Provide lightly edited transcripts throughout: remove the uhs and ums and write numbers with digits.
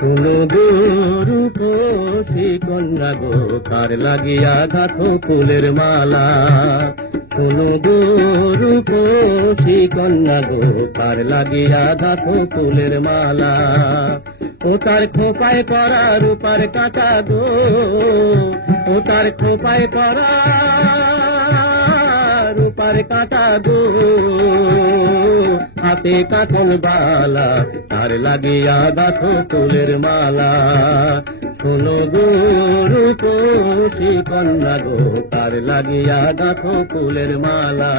শুনো গো রূপসী কন্যা গো, কার লাগিয়া গাঁথো ফুলের মালা। শুনো গো রূপসী কন্যা গো, কার লাগিয়া গাঁথো ফুলের মালা। ও তার খোপায় পরা রূপার কাঁটা গো, ও তার খোপায় পরা রূপার কাঁটা গো, হাতে কাঁচন বালা, তার লাগিয়া গাঁথো ফুলের মালা। শোনো গো রূপসী কন্যা গো, তার লাগিয়া গাঁথো ফুলের মালা।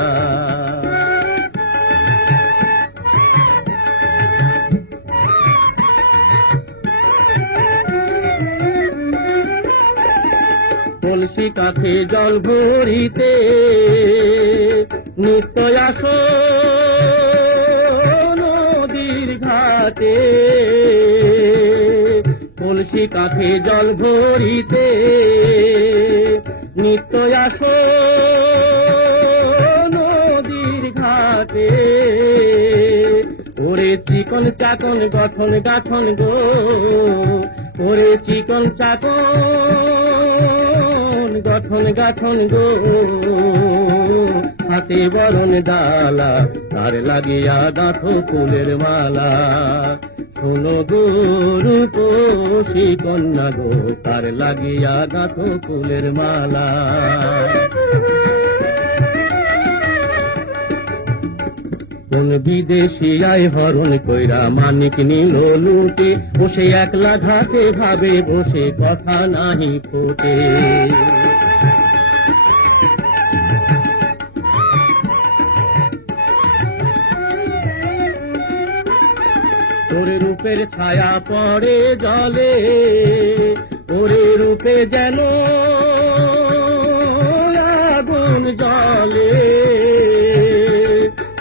কলসি কাঠে জল ভরিতে নিত্য আসো নদীর ঘাটে। কলসি কাঠে জল ভরিতে নিত্য আসো নদীর ঘাটে। ওরে চিকন চাকন গঠন গাঠন গো, ওরে চিকন চাকন গঠন গাঠন গো, হাতে বরণ ডালা, তার লাগিয়া গাঁথো ফুলের মালা। শোনো গো রূপসী কন্যা গো, তার লাগিয়া গাঁথো ফুলের মালা। কোন বিদেশি আয় হরণ কইরা মানিক নিল লুটে, বসে একলা ঘাটে ভাবে বসে কথা নাহি ফোটে। ওরে রূপের ছায়া পড়ে জলে, ওরে রূপে যেন আগুন জলে।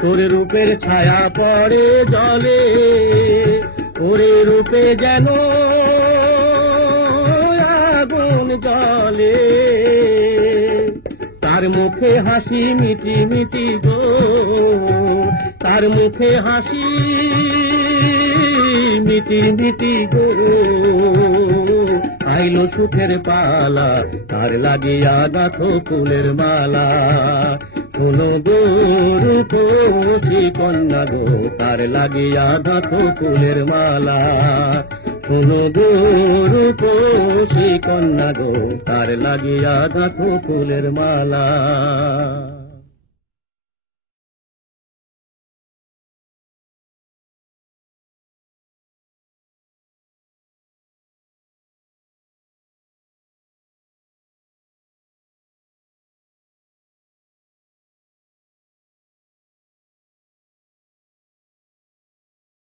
ওরে রূপের ছায়া পড়ে জলে, ওরে রূপে যেন আগুন জলে। তার মুখে হাসি মিটি মিটি গো, তার মুখে হাসি মিটি মিটি গো, আইলো সুখের পালা, তার লাগিয়া গাঁথো ফুলের মালা। শোনো গো রূপসী কন্যা গো, তার লাগিয়া গাঁথো ফুলের মালা। শোনো গো রূপসী কন্যা গো, তার লাগিয়া গাঁথো ফুলের মালা।